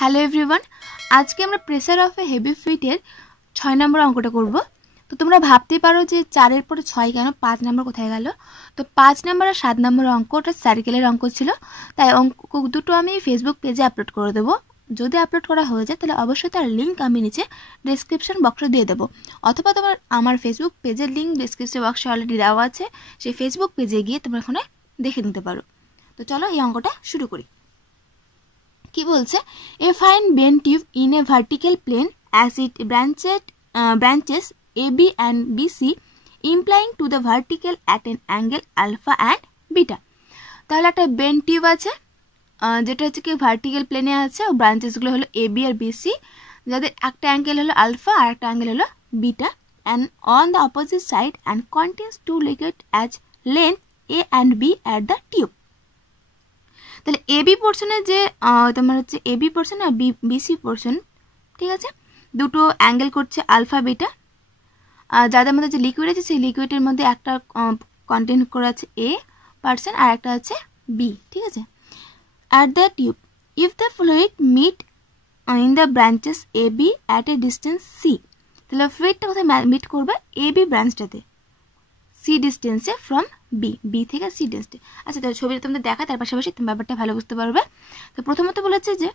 Hello everyone, আজকে আমরা pressure of a heavy ফ্লুইডের 6 নম্বর অঙ্কটা করব। তো তোমরা ভাবতেই পারো যে 4-এর পরে 6 কেন, 5 নম্বর কোথায় গেল। তো 5 নম্বর আর 7 নম্বর অঙ্কটা সার্কেলের অঙ্ক ছিল, তাই অঙ্ক দুটো আমি ফেসবুক পেজে আপলোড করে দেবো। যদি আপলোড করা হয়ে যায় তাহলে অবশ্যই তার লিঙ্ক আমি নিচে ডেসক্রিপশন বক্সে দিয়ে দেবো, অথবা তোমার আমার ফেসবুক পেজের লিঙ্ক ডেসক্রিপশন বক্সে অলরেডি দেওয়া আছে, সেই ফেসবুক পেজে গিয়ে তোমরা ওখানে দেখে নিতে পারো। তো চলো এই অঙ্কটা শুরু করি। কি বলছে, a fine bend tube in a vertical plane as it branches A B and B C implying to the vertical at an angle alpha and beta. তাহলে একটা বেন্ড টিউব আছে, যেটা হচ্ছে কি ভার্টিক্যাল প্লেনে আছে, ও ব্রাঞ্চেসগুলো হলো এ বি আর বি সি, যাদের একটা অ্যাঙ্গেল হলো আলফা আর একটা অ্যাঙ্গেল হলো beta, and on the opposite side and contains two liquid as length A and B at the tube. তাহলে এবি পোর্শনে যে তোমার হচ্ছে এবি পোর্শন আর বিসি পোর্শন, ঠিক আছে, দুটো অ্যাঙ্গেল করছে আলফা বিটা। যাদের মধ্যে যে লিকুইড আছে সেই লিকুইডের মধ্যে একটা কন্টেন্ট করে আছে এ পার্সন আর একটা আছে বি, ঠিক আছে। At the tube if the fluid meet in the branches A B at a distance C, তাহলে ফ্লুইডটা কোথায় মিট করবে, এ বি ব্রাঞ্চটাতে, সি ডিস্টেন্সে ফ্রম বি থেকে সি ডিস্টেন্সে। আচ্ছা, তাহলে ছবিটা তোমাদের দেখা, তার পাশাপাশি তুমি ব্যাপারটা ভালো বুঝতে পারবে। তো প্রথমত বলেছে যে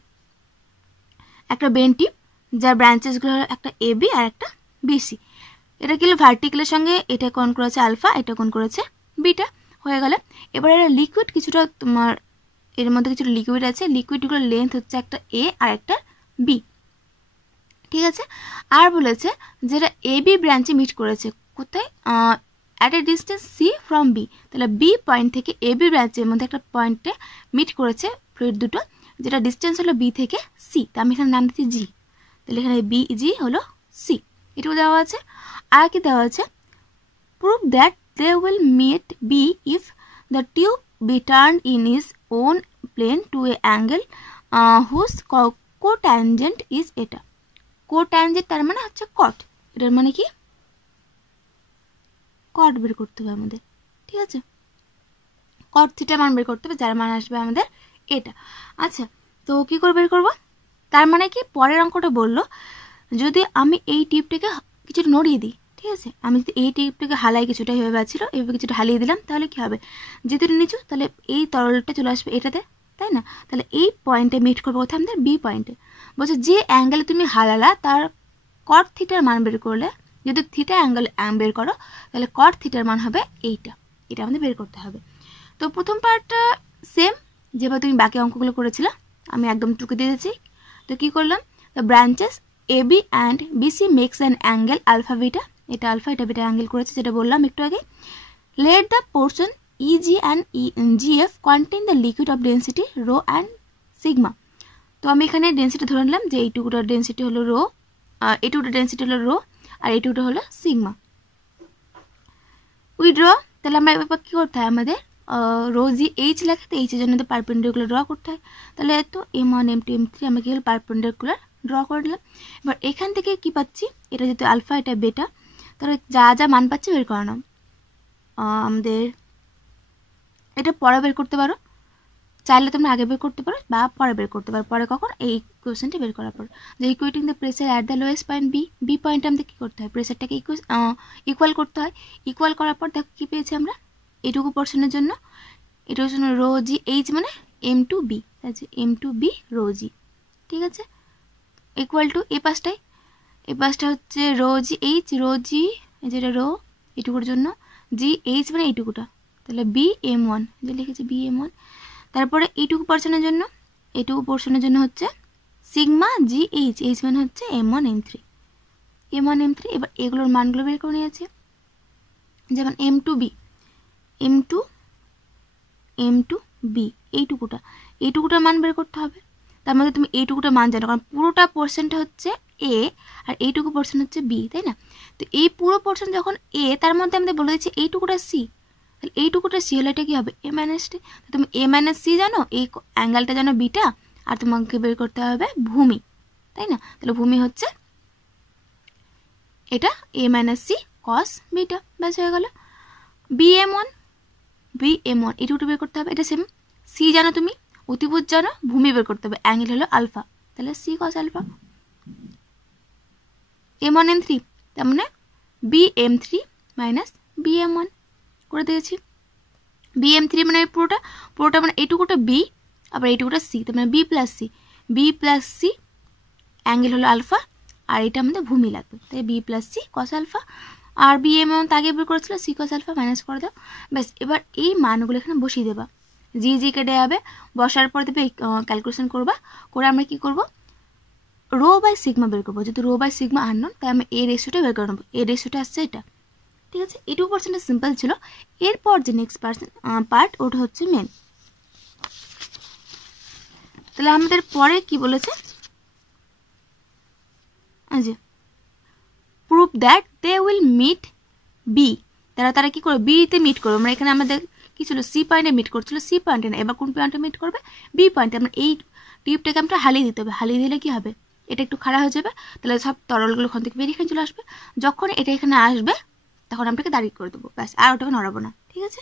একটা বেন্ড টিউব যার ব্রাঞ্চেসগুলো একটা এ বি আর একটা বিসি, এটা কি ভার্টিক্যালের সঙ্গে এটা কোণ করেছে আলফা, এটা কোণ করেছে বিটা, হয়ে গেল। এবার এটা লিকুইড কিছুটা, তোমার এর মধ্যে কিছুটা লিকুইড আছে, লিকুইডগুলোর লেন্থ হচ্ছে একটা এ আর একটা বি, ঠিক আছে। আর বলেছে যেটা এ বি ব্রাঞ্চে মিট করেছে কোথায়, at a distance C from B, তাহলে বি পয়েন্ট থেকে এ বি ব্রাঞ্চের মধ্যে একটা পয়েন্টে মিট করেছে ফ্লুইড দুটো, যেটা ডিস্টেন্স হলো বি থেকে সি, তো আমি এখানে নাম দিচ্ছি জি, তাহলে এখানে বি জি হলো সি, এটুকু দেওয়া আছে। আর কি দেওয়া আছে, prove that they will meet B if the tube B turn in is own plane to a angle whose cotangent is এটা। কোট্যানজেন্ট তার মানে হচ্ছে কট, এটার মানে কি কট বের করতে হবে আমাদের, ঠিক আছে, কট থিটার মান বের করতে হবে, যার মান আসবে আমাদের এটা। আচ্ছা, তো কি করে বের করবো, তার মানে কি পরের অঙ্কটা বললো যদি আমি এই টিপটাকে কিছুটা নড়িয়ে দিই, ঠিক আছে, আমি যদি এই টিপটাকে হালাই, কিছুটা এভাবে আছে এভাবে কিছুটা হালিয়ে দিলাম, তাহলে কি হবে, যেহেতু নিচু তাহলে এই তরলটা চলে আসবে এটাতে, তাই না। তাহলে এই পয়েন্টে মিট করবো কোথায়, আমাদের বি পয়েন্টে। বলছে যে অ্যাঙ্গেলে তুমি হালালা তার কট থিটার মান বের করলে, যদি থিটা অ্যাঙ্গেল বের করো তাহলে কট থিটার মান হবে এইটা, এটা আমাদের বের করতে হবে। তো প্রথম পার্টটা সেম যেভাবে তুমি বাকি অঙ্কগুলো করেছিলে, আমি একদম টুকে দিয়েছি। তো কি করলাম, the branches A B and BC makes an angle alpha beta, এটা আলফা এটা বিটা অ্যাঙ্গেল করেছে, যেটা বললাম একটু আগে। Let the portion EG and GF contain the liquid of density rho and sigma. তো আমি এখানে ডেন্সিটি ধরে নিলাম যে এইটুকুটার ডেন্সিটি হলো রো, এইটুকুটার ডেন্সিটি হলো রো, আর এইটুকুটা হলো সিগমা। উইড্র, তাহলে আমরা এবার কী করতে হয়, আমাদের রো জি এইচ লেখাতে এইচের জন্য তো পারপেন্ডিকুলার ড্র করতে হয়, তাহলে তো M1 M2 M3 আমরা কি হলো পারপেন্ডিকুলার ড্র করে দিলাম। এবার এখান থেকে কি পাচ্ছি, এটা যেহেতু আলফা এটা বেটা, তাহলে যা যা মান পাচ্ছি বের করানো, আমাদের এটা পরে বের করতে পারো, চাইলে তোমরা আগে বের করতে পারো বা পরে বের করতে পারো। পরে কখন, এই ইকুয়েশনটা বের করার পর, যে equating the pressure at the lowest point B পয়েন্টে আমাদের কী করতে হয়, প্রেসারটাকে ইকুয়াল করতে হয়। ইকুয়াল করার পর দেখো কী পেয়েছি আমরা, এটুকু পোর্শনের জন্য, এটুকুর জন্য রো জি এইচ মানে M2 B, আছে M2 B রো জি, ঠিক আছে, ইকুয়াল টু এই পাশটা হচ্ছে রো জি এইচ, রো জি যেটা রো এটুকুর জন্য, জি এইচ মানে এইটুকুটা, তাহলে BM1 যে লিখেছি BM1। তারপরে এইটুকু পোর্শনের জন্য হচ্ছে সিগমা জি এইচ, এইচ মানে হচ্ছে M1 M3। এবার এগুলোর মানগুলো বের করে নিয়েছি, যেমন M2 B এইটুকুটার মান বের করতে হবে। তার মধ্যে তুমি এইটুকুটার মান জানো, কারণ পুরোটা পোর্শনটা হচ্ছে এ আর এইটুকু পোর্শন হচ্ছে বি, তাই না। তো এই পুরো পোর্শন যখন এ, তার মধ্যে আমাদের বলে দিচ্ছি এইটুকুটা সি, তাহলে এইটুকুটা সি হলে এটা কী হবে, A মাইনাস টি। তুমি A মাইনাস সি জানো, এই অ্যাঙ্গেলটা জানো বিটা, আর তোমাকে বের করতে হবে ভূমি, তাই না। তাহলে ভূমি হচ্ছে এটা A minus C cos beta, ব্যাস হয়ে গেল। BM1 এইটুকুটা বের করতে হবে, এটা সেম। সি জানো তুমি, অতিভুজ জানো, ভূমি বের করতে হবে, অ্যাঙ্গেল হলো আলফা, তাহলে C cos alpha. m1 m3 তার মানে bm3 মাইনাস bm1 করে দিয়েছি। bm3 মানে পুরোটা মানে এইটুকুটা b, আবার এইটুকুটা c, তার মানে b প্লাস সি অ্যাঙ্গেল হলো আলফা, আর এটা আমাদের ভূমি লাগবে, তাই b plus C cos alpha. আর bm1 আগে বের করেছিল সি কস আলফা, মাইনাস করে দাও। ব্যাস, এবার এই মানগুলো এখানে বসিয়ে দেবা, জি কেটে যাবে, বসার পর দেবে ক্যালকুলেশন করবা, করে আমরা কি করব, রো বাই সিগমা বের করবো। যেহেতু রো বাই সিগমা আননোন, তাই আমি এ রেশিওটা বের করে নেবো। এ রেশিওটা আসছে এটা, ঠিক আছে। এই 2% সিম্পল ছিল। এরপর যে নেক্সট পার্ট ওটা হচ্ছে মেন। তাহলে আমাদের পরে কি বলেছে, আচ্ছা, prove that they will meet B, তারা কি করবে, বি তে মিট করবে। আমরা এখানে আমাদের কি ছিল, সি পয়েন্টে মিট করছিল, সি পয়েন্টে না, এবার কোন পয়েন্টে মিট করবে, বি পয়েন্টে। আমরা এই টিউবটাকে আমরা হালিয়ে দিতে হবে, হালিয়ে দিলে কি হবে, এটা একটু খাড়া হয়ে যাবে, তাহলে সব তরলগুলো ওখান থেকে বেরিয়ে এখানে চলে আসবে। যখন এটা এখানে আসবে তখন আমরা দাঁড়িয়ে করে দেবো, ব্যাস, আর ওটাকে নড়াবো না, ঠিক আছে।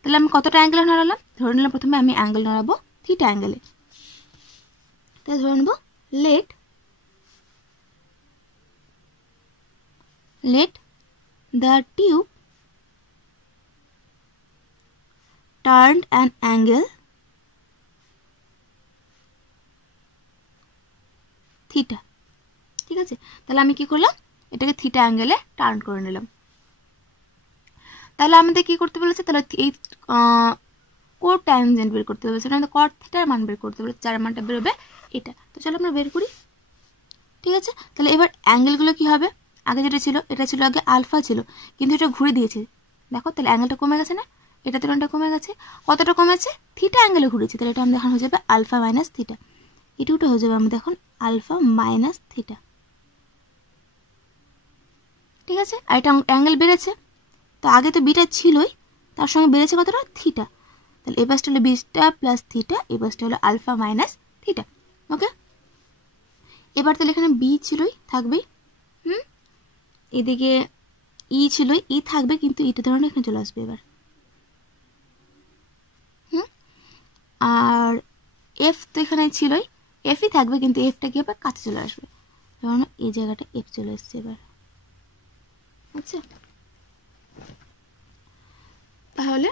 তাহলে আমি কতটা অ্যাঙ্গেলে নড়ালাম, ধরে নিলাম প্রথমে আমি অ্যাঙ্গেল নড়াবো থিটা অ্যাঙ্গেলে। তাহলে ধরে নেবো let the tube turned an angle theta, ঠিক আছে। তাহলে আমি কি করলাম, এটাকে থিটা অ্যাঙ্গেলে টার্ন করে নিলাম। তাহলে আমাদের কি করতে বলেছে, তাহলে এই কোট ট্যানজেন্ট বের করতে বলেছে, আমাদের কট থিটার মান বের করতে বলেছে, যার মানটা বেরোবে এটা। তো চলো আমরা বের করি, ঠিক আছে। তাহলে এবার অ্যাঙ্গেলগুলো কি হবে, আগে যেটা ছিল, এটা ছিল আগে আলফা ছিল, কিন্তু এটা ঘুরে দিয়েছে, দেখো, তাহলে অ্যাঙ্গেলটা কমে গেছে না, এটা তুলনাটা কমে গেছে, কতটা কমেছে, থিটা অ্যাঙ্গেলে ঘুরেছে, তাহলে এটা আমাদের এখন হয়ে যাবে আলফা মাইনাস থিটা, এটুকুটা হয়ে যাবে আমাদের এখন আলফা মাইনাস থিটা, ঠিক আছে। আর এটা অ্যাঙ্গেল বেড়েছে, তো আগে তো বিটা ছিলই, তার সঙ্গে বেড়েছে কতটা, থিটা, তাহলে এই পাশটা হলো বিটা প্লাস থিটা, এই পাশটা হলো আলফা মাইনাস থিটা, ওকে। এবার তাহলে এখানে বি ছিলই, থাকবেই, এদিকে ই ছিল, ই থাকবে, কিন্তু ইটা ধরনের এখানে চলে আসবে এবার, আর এফ তো এখানে ছিলই, এফই থাকবে, কিন্তু এফটা কি হবে, কাছে চলে আসবে, কারণ এই জায়গাটা এফ চলে আসছে এবার, আচ্ছা। তাহলে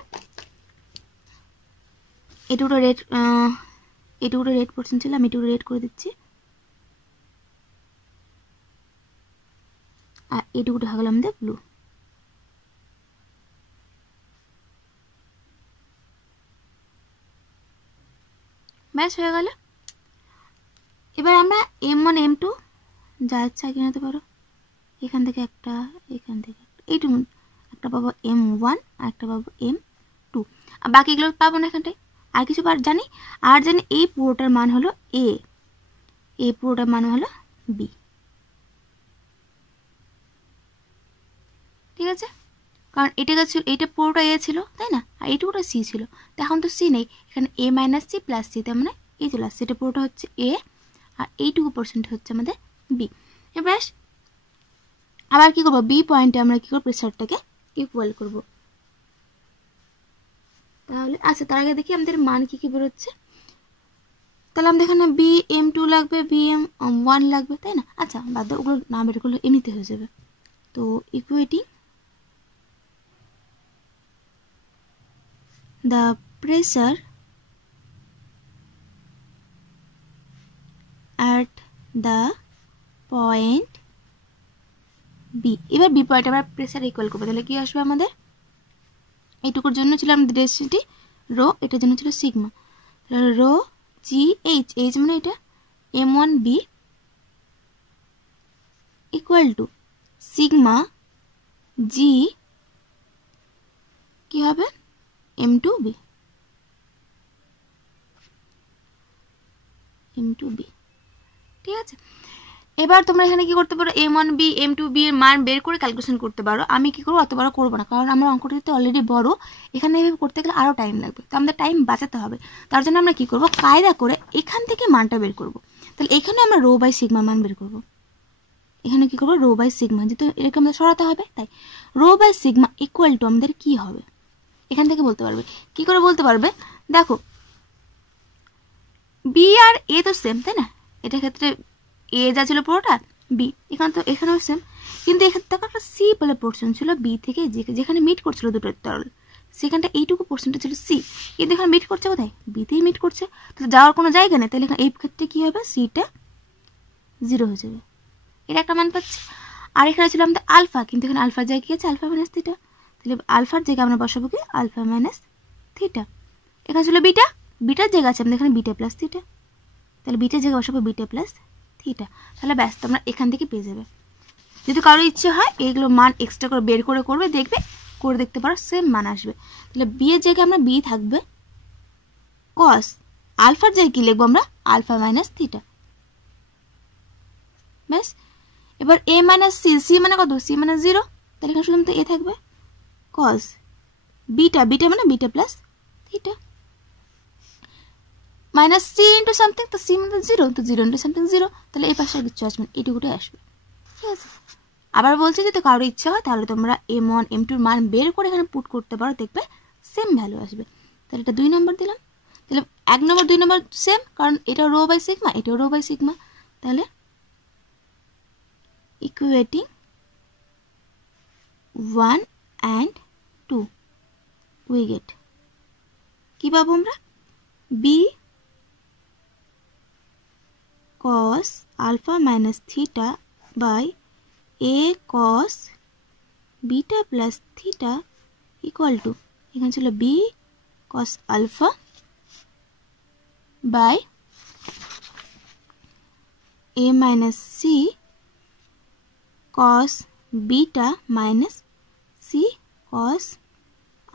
এটুকুটা রেড পোর্শন ছিল, আমি এটুকু রেড করে দিচ্ছি, আর এটুকুটা হয়ে গেল আমাদের ব্লু। ব্যাস হয়ে গেল। এবার আমরা m1 m2 যা ইচ্ছা কিনে নিতে পারো, এখান থেকে একটা, এখান থেকে এইটুকু একটা পাবো m1, আর একটা পাবো m2, আর বাকিগুলো পাবো না এখানটায়। আর কিছু জানি, আর জানি এই পুরোটার মান হলো a, এই পুরোটার মান হলো b, ঠিক আছে। কারণ এটা ছিল, এইটা পুরোটা এ ছিল, তাই না, আর এইটুকুটা সি ছিল, তো এখন তো সি নেই, এখানে এ মাইনাস সি প্লাস সি, তার মানে এই চলে আসছে, এটা পুরোটা হচ্ছে এ, আর এইটুকু পার্সেন্ট হচ্ছে আমাদের বি। এবার আবার কি করবো, বি পয়েন্টে আমরা কি করবো, প্রেসারটাকে ইকুয়াল করব। তাহলে আচ্ছা, তার আগে দেখি আমাদের মান কি কি বেরোচ্ছে। তাহলে আমাদের এখানে বি m2 লাগবে, বি m1 লাগবে, তাই না। আচ্ছা, বাদ দাও, ওগুলো না বের করলে এমনিতে হয়ে যাবে। তো equating the pressure at the point B, এবার বি পয়েন্ট আমরা প্রেসার ইকুয়াল করবো, তাহলে কি আসবে আমাদের, এইটুকুর জন্য ছিল আমাদের ডেন্সিটি রো, এটার জন্য ছিল sigma, rho G H, H মানে এটা m1b ইকুয়াল টু সিগমা জি কি হবে m2b, ঠিক আছে। এবার তোমরা এখানে কি করতে পারো, m1b m2b এর মান বের করে ক্যালকুলেশন করতে পারো। আমি কি করবো, অত বড় করবো না, কারণ আমার অঙ্কটা অলরেডি বড়, এখানে এভাবে করতে গেলে আরও টাইম লাগবে, তো আমাদের টাইম বাঁচাতে হবে। তার জন্য আমরা কি করবো, কায়দা করে এখান থেকে মানটা বের করবো। তাহলে এখানে আমরা রো বাই সিগমা মান বের করবো, এখানে কি করবো, রো বাই সিগমা, যেহেতু এরকম আমাদের সরাতে হবে, তাই rho by sigma equal to আমাদের কি হবে, এখান থেকে বলতে পারবে। কি করে বলতে পারবে, দেখো বি আর এ তো সেম, তাই না, এটা ক্ষেত্রে এ যা ছিল পুরোটা বি, এখানে তো এখানেও সেম, কিন্তু এখানে দেখো একটা সি বলে পোর্শন ছিল বি থেকে যেখানে মিট করছিল দুটো তরল, সেখানটা এইটুকু পোর্শনটা ছিল সি, কিন্তু এখানে মিট করছে কোথায়, বিতেই মিট করছে, তো যাওয়ার কোনো জায়গা নেই, তাহলে এই ক্ষেত্রে কী হবে, সিটা 0 হয়ে যাবে, এটা একটা মান পাচ্ছি। আর এখানে ছিল আমাদের আলফা, কিন্তু এখানে আলফার জায়গায় কী আছে, আলফা মাইনাস থিটা, তাহলে আলফার জায়গায় আমরা বসাবো কি আলফা মাইনাস থিটা। এখানে ছিল বিটা, বিটার জায়গা আছে আমাদের এখানে বিটা প্লাস থিটা, তাহলে বিটার জায়গায় বসাবো বিটা প্লাস থিটা, তাহলে ব্যাস তোমরা এখান থেকে পেয়ে যাবে। যদি কারোর ইচ্ছে হয় এইগুলো মান এক্সট্রা করে বের করে করবে, দেখবে করে দেখতে পারো সেম মান আসবে। তাহলে বি এর জায়গায় আমরা বি থাকবে কস, আলফার জায়গায় কি লিখবো আমরা আলফা মাইনাস থিটা, ব্যাস। এবার এ মাইনাস সি, সি মানে কত, সি মানে 0, তাহলে এখানে শুধু এ থাকবে কস বিটা, বিটা মানে beta plus theta, minus C into something, তো সি মানে 0, তো 0 ইন্টু সামথিং 0, তাহলে এই পাশে কিছু আসবে, এইটুকুটাই আসবে, ঠিক আছে। আবার বলছি যদি কারোর ইচ্ছা হয় তাহলে তোমরা m1 m2 মান বের করে এখানে পুট করতে পারো, দেখবে সেম ভ্যালু আসবে। তাহলে এটা 2 নম্বর দিলাম, তাহলে 1 নম্বর 2 নম্বর সেম, কারণ এটাও রো বাই সিগমা এটাও রো বাই সিগমা, তাহলে ইকুয়েটিং 1 and 2 উই গেট কি পাবো আমরা, B cos alpha minus theta by a cos beta plus theta equal to, এখানে ছিল b cos alpha by a minus c cos beta minus c cos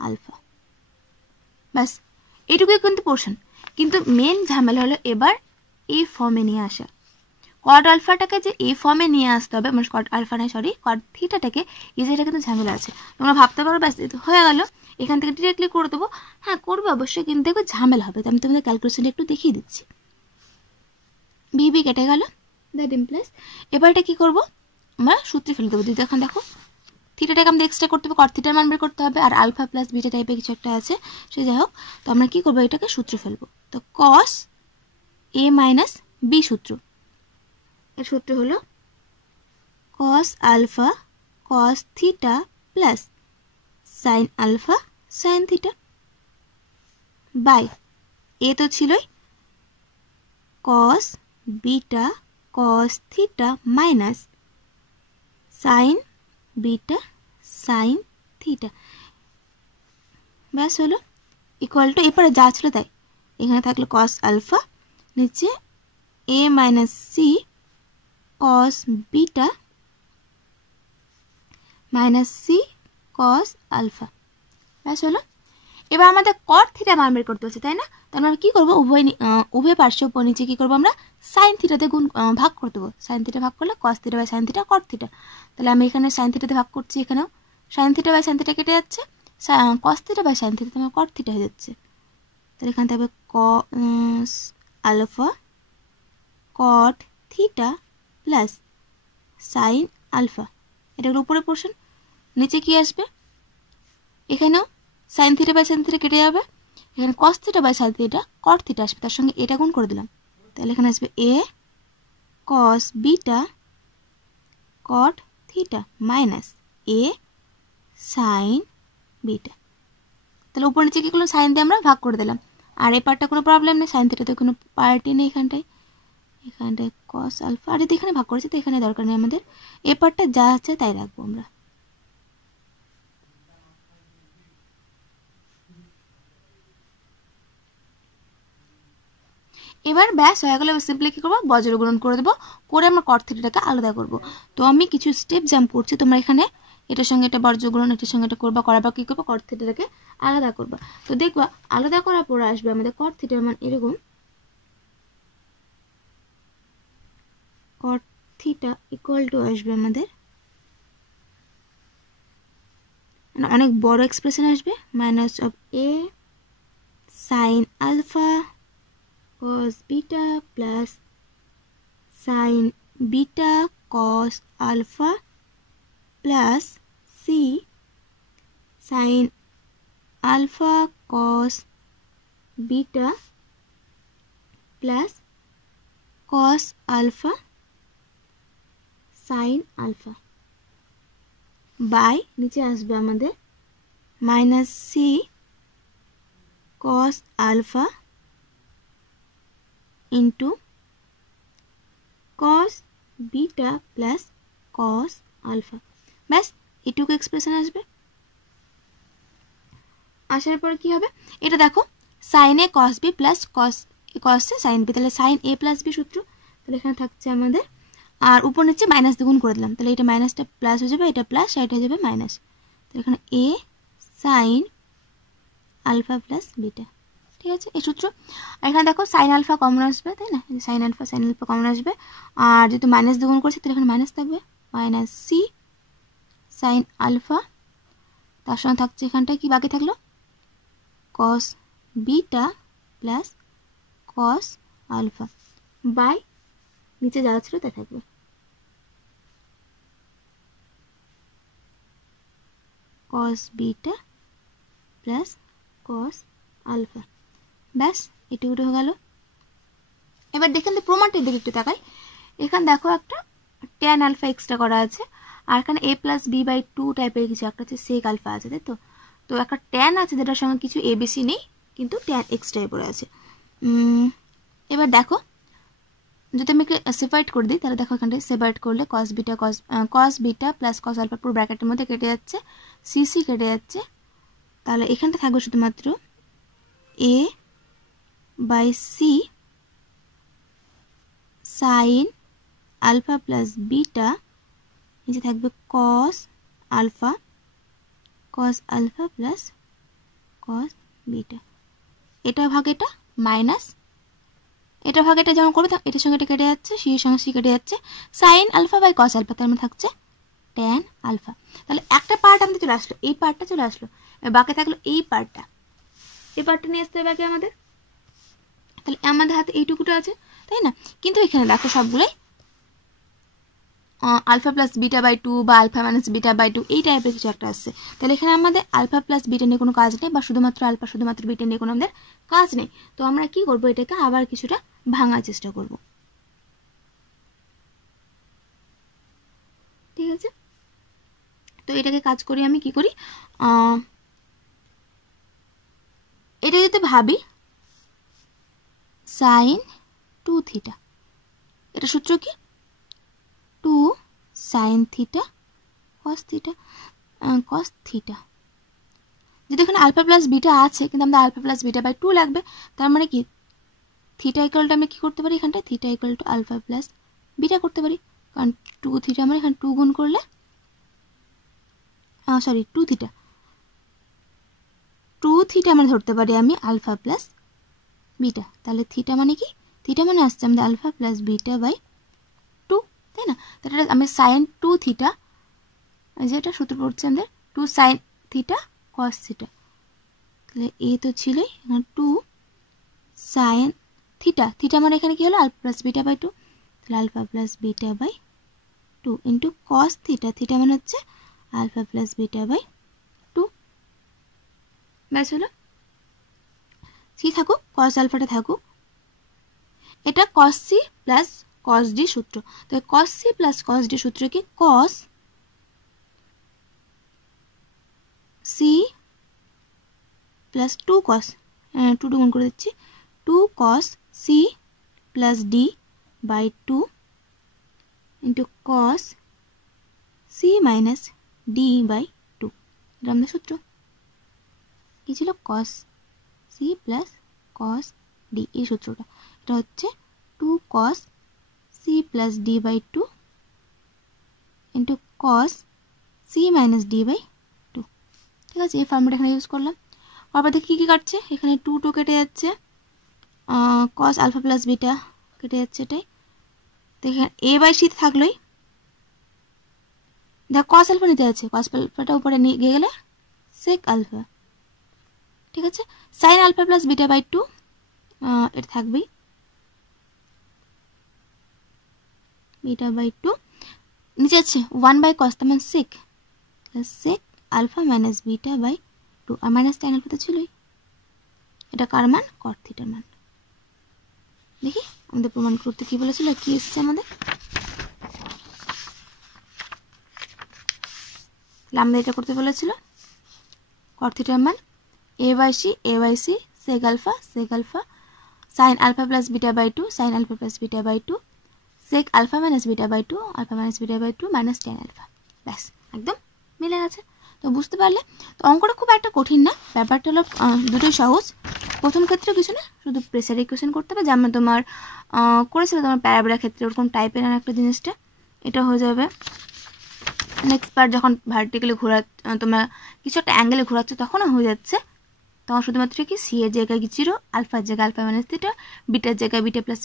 alpha, বাস এটুকুই কিন্তু portion. কিন্তু main ঝামেলা হলো এবার এই ফর্মে নিয়ে আসা, কট আলফাটাকে যে এই ফর্মে নিয়ে আসতে হবে, মানে কট আলফা নয় সরি কট থিটাটাকে, এই জায়গাটা কিন্তু ঝামেলা আছে। তোমরা ভাবতে পারো ব্যাস হয়ে গেল, এখান থেকে ডিরেক্টলি করে দেবো, হ্যাঁ করবে অবশ্যই, কিন্তু দেখবে ঝামেলা হবে। আমি তোমাদের ক্যালকুলেশনটা একটু দেখিয়ে দিচ্ছি। বিবি কেটে গেল, দ্যাট ইমপ্লাইজ এবার এটা কী করবো, আমরা সূত্রে ফেলে দেবো। যদি এখন দেখো থিটাটাকে আমাদের এক্সট্রা করতে হবে, কট থিটার মান বের করতে হবে, আর আলফা প্লাস বিটা টাইপের কিছু একটা আছে, সে যাই হোক, তো আমরা কী করবো এটাকে সূত্রে ফেলবো। তো কস এ মাইনাস বি সূত্র, এর সূত্র হলো cos alpha cos theta plus sine alpha sine theta by A তো ছিলই cos beta cos theta minus sine beta sine theta, ব্যাস হলো ইকুয়াল টু, এরপরে যা ছিল তাই, এখানে থাকলো cos আলফা, নিচে a minus C cos beta minus C cos alpha, ব্যাস হলো। এবার আমাদের কট থিটা মান বের করতে হচ্ছে, তাই না? তার মানে কী করবো, উভয় পার্শ্ব উপর নিচে কী করবো আমরা সাইন থিটাতে ভাগ করে দেবো, সাইন থিটা ভাগ করলে cos theta by sine theta cot theta, তাহলে আমি এখানে সাইন থিটাতে ভাগ করছি, এখানেও sine theta by sine theta কেটে যাচ্ছে, কস থিটা বাই সাইন থিটাতে আমার কট থিটা হয়ে যাচ্ছে, তাহলে এখানে থাকবে cos alpha cot theta plus sine alpha, এটা হলো উপরে পোর্শন, নিচে কি আসবে, এখানেও sine theta by sine theta কেটে যাবে, এখানে cos theta by sine theta cot theta আসবে, তার সঙ্গে এটা গুণ করে দিলাম, তাহলে এখানে আসবে A cos beta cot theta minus A sine beta, তাহলে উপর নিচে কী করলাম সাইন দিয়ে আমরা ভাগ করে দিলাম, আর এই পার্টটা কোনো প্রবলেম নেই, সাইন থিটাতে কোনো পার্টই নেই এখানটায় কস আলফা, আর যদি এখানে ভাগ করেছি তো এখানে দরকার নেই আমাদের, এই পার্টটা যা আছে তাই রাখবো আমরা। এবার ব্যাস হয়ে গেলে সিম্পলি কী করবো, বজ্র গুণন করে দেবো, করে আমরা কট থিটাটাকে আলাদা করবো। তো আমি কিছু স্টেপ জাম্প করছি, তোমরা এখানে এটার সঙ্গে এটা বজ্র গুণন, এটার সঙ্গে এটা করবা, করার পর কী করবো কট থিটাটাকে আলাদা করবা। তো দেখবা আলাদা করার পর আসবে আমাদের কট থিটার মান এরকম, কট থিটা ইকুয়াল টু আসবে আমাদের অনেক বড় এক্সপ্রেশন আসবে, minus of A sine alpha cos beta plus sin beta cos alpha plus c sin alpha cos beta plus cos alpha sine alpha by নিচে আসবে আমাদের minus C cos alpha into cos beta plus cos alpha. ব্যাস এটুকু expression আসবে। আসার পর কি হবে, এটা দেখো সাইন এ কস বি প্লাস কস এ সাইন বি, তাহলে সাইন এ প্লাস বি সূত্র, তাহলে এখানে থাকছে আমাদের, আর উপর নিচে মাইনাস দ্বিগুণ করে দিলাম, তাহলে এটা মাইনাসটা প্লাস হয়ে যাবে, এটা প্লাস আর এটা হয়ে যাবে মাইনাস, তাহলে এখানে এ সাইন আলফা প্লাস বিটা। ঠিক আছে, এই সূত্র। আর এখানে দেখো সাইন আলফা কমন আসবে, তাই না, সাইন আলফা কমন আসবে, আর যেহেতু মাইনাস দ্বিগুণ করছি তাহলে এখানে মাইনাস থাকবে, মাইনাস সি সাইন আলফা, তার সঙ্গে থাকছে এখানটায় কি বাকি থাকলো cos beta plus cos alpha by নিচে যা ছিল তাই থাকবে। Cos beta plus cos alpha, ব্যাস এটুকু হয়ে গেল। এবার দেখেন তো প্রমাণটির দিকে একটু তাকাই, এখানে দেখো একটা ট্যান আলফা এক্সট্রা করা আছে, আর এখানে এ প্লাস বি বাই 2 টাইপের কিছু একটা হচ্ছে সেক আলফা আছে, তাই তো। তো একটা ট্যান আছে যেটার সঙ্গে কিছু এবিসি নেই, কিন্তু ট্যান এক্সট্রা পড়ে আছে। এবার দেখো যদি আমি সেপারেট করে দিই, তাহলে দেখো এখানটায় সেপারেট করলে cos beta plus cos alpha পুরো ব্র্যাকেটের মধ্যে কেটে যাচ্ছে, সিসি কেটে যাচ্ছে, তাহলে এখানটা থাকবে শুধুমাত্র A by C sine alpha plus beta, নিচে থাকবে cos alpha plus cos beta, এটা ভাগ এটা মাইনাস এটা ভাগ এটা যেমন করবে এটার সঙ্গে এটা কেটে যাচ্ছে, সি এর সঙ্গে সি কেটে যাচ্ছে, sine alpha by cos alpha, তার মানে থাকছে ট্যান আলফা। তাহলে একটা পার্ট আমাদের চলে আসলো, এই পার্টটা চলে আসলো, বাকি থাকলো এই পার্টটা নিয়ে আসতে হবে আগে আমাদের, তাহলে আমাদের হাতে এইটুকুটা আছে, তাই না। কিন্তু এখানে দেখো সবগুলোই আলফা প্লাস বিটা বাই 2 বা আলফা মাইনাস বিটা বাই 2 এই টাইপের কিছু একটা আসছে, তাহলে এখানে আমাদের আলফা প্লাস বিটা নিয়ে কোনো কাজ নেই, বা শুধুমাত্র আলফা শুধুমাত্র বিটা নিয়ে কোনো আমাদের কাজ নেই। তো আমরা কি করব, এটাকে আবার কিছুটা ভাঙার চেষ্টা করব। ঠিক আছে, তো এটাকে কাজ করি, আমি কি করি, এটা যদি ভাবি সাইন 2 থিটা, এটা সূত্র কি 2 সাইন থিটা কস থিটা, যদি এখানে আলফা প্লাস বিটা আছে কিন্তু আমাদের আলফা প্লাস বিটা বাই 2 লাগবে, তার মানে কি থিটা ইকুয়ালটা আমরা কি করতে পারি, এখানটায় theta equal to alpha plus beta করতে পারি, কারণ 2 থিটা আমরা এখানে 2 গুণ করলে 2 থিটা আমরা ধরতে পারি আমি আলফা প্লাস বিটা, তাহলে থিটা মানে কি, থিটা মানে আসছে আমাদের আলফা প্লাস বিটা বাই 2, তাই না। তাহলে আমি সাইন 2 থিটা, যেটা সূত্র পড়ছে আমাদের 2 সাইন থিটা কস থিটা, তাহলে এ তো ছিলই, 2 সাইন থিটা মানে এখানে কি হলো আলফা প্লাস বিটা বাই 2, তাহলে alpha plus beta by 2 into cos theta মানে হচ্ছে আলফা প্লাস বিটা বাই 2, ব্যাস হলো। সি থাকুক, কস আলফাটা থাকুক, এটা cos C plus cos D সূত্র, তো cos C plus cos D সূত্র কি কস সি প্লাস 2 কস 2 গুণ করে দিচ্ছি, 2 cos C plus D by 2 into cos C minus D by 2, এটা আমাদের সূত্র কি ছিল, cos C plus cos D, এই সূত্রটা, এটা হচ্ছে 2 cos C plus D by 2 into cos C minus D by 2। ঠিক আছে, এই ফর্মুলা এখানে ইউজ করলাম। তারপর দেখি কী কাটছে, এখানে 2 কেটে যাচ্ছে, কস আলফা প্লাস বিটা কেটে যাচ্ছে, এটাই দেখেন এ বাই সি থাকলোই, দেখ কস আলফা নিতে যাচ্ছে, কস আলফাটা উপরে নিয়ে গেলে সেক আলফা। ঠিক আছে, sine alpha plus beta by 2 এটা থাকবেই, বিটা বাই 2 নিচে আছে 1 বাই কস, তার মানে sec alpha minus beta by 2, আর মাইনাস ট্যান আলফা তো ছিলই, এটা কার মান, কট থিটার মান। দেখি আমাদের প্রমাণ করতে কি বলেছিল, কি এসছে আমাদের, আমাদের এটা করতে বলেছিল cot থিটার মান a/c sec alpha sin alpha plus beta by 2 sin alpha plus beta by 2 sec alpha minus beta by 2 alpha minus beta by 2 minus tan alpha। ব্যাস একদম মিলে গেছে। তো বুঝতে পারলে, তো অঙ্কটা খুব একটা কঠিন না, ব্যাপারটা হলো দুটোই সহজ। প্রথম ক্ষেত্রে কিছু না, শুধু প্রেসার ইকুয়েশন করতে হবে, যেমন তোমার করেছিল তোমার প্যারাবোলার ক্ষেত্রে ওরকম টাইপের একটা জিনিসটা, এটা হয়ে যাবে। নেক্সট বার যখন ভার্টিক্যালি তোমরা কিছু একটা অ্যাঙ্গেলে ঘোরাচ্ছ তখনও হয়ে যাচ্ছে, তখন শুধুমাত্র কি সি এর জায়গায় 0, আলফার জায়গায় আলফা মাইনাস থিটা, বিটার জায়গায় বিটা প্লাস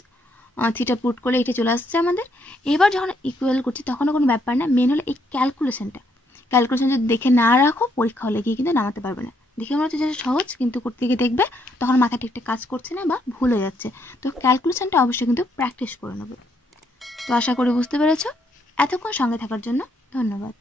থিটা পুট করলে এটা চলে আসছে আমাদের। এবার যখন ইকুয়াল করছি তখনও কোনো ব্যাপার না, মেন হলো এই ক্যালকুলেশন যদি দেখে না রাখো পরীক্ষা হলে গিয়ে কিন্তু নামাতে পারবে না। দেখে মনে হচ্ছে যেটা সহজ, কিন্তু করতে গিয়ে দেখবে তখন মাথা ঠিকঠাক কাজ করছে না বা ভুল হয়ে যাচ্ছে। তো ক্যালকুলেশনটা অবশ্যই কিন্তু প্র্যাকটিস করে নেবে। তো আশা করি বুঝতে পেরেছো। এতক্ষণ সঙ্গে থাকার জন্য ধন্যবাদ।